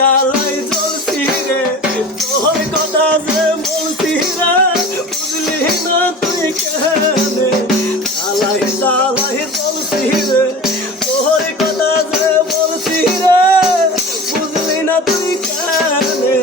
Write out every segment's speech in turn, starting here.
জ্বালাই জ্বলছি রে। তোর কথা যে বলছি রে, বুঝলি না তুই কেনে? জ্বালাই জ্বালাই জ্বলছি রে। তোর কথা যে বলছি রে, বুঝলি না তুই কেনে?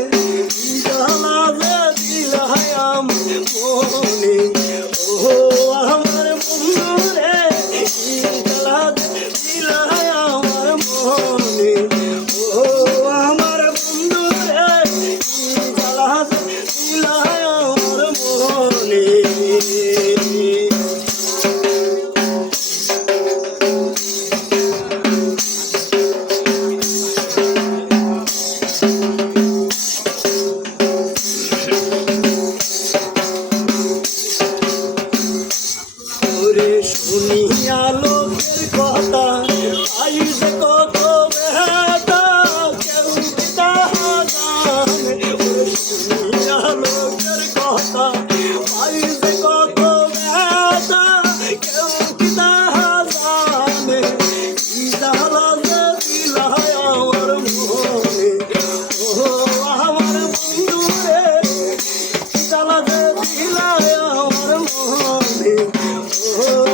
মনে ও আমার বন্ধু রে জ্বালাতে দিলা আমার মনে। ও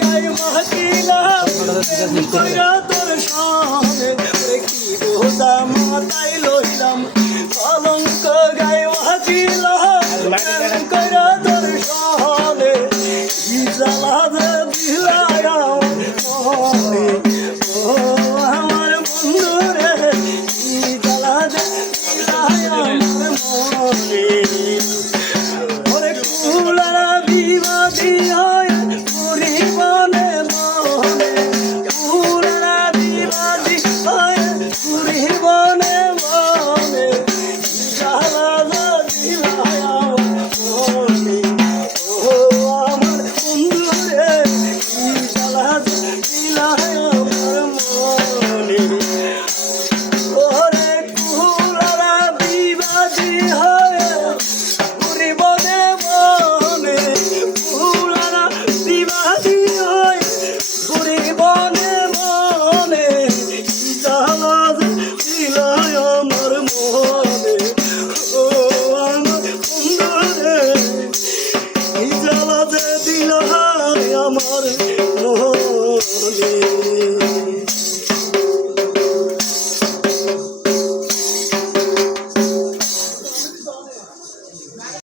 গাই মাতিলাম তোর সামনে দেখি গোদা মাতাই লইলাম Oh.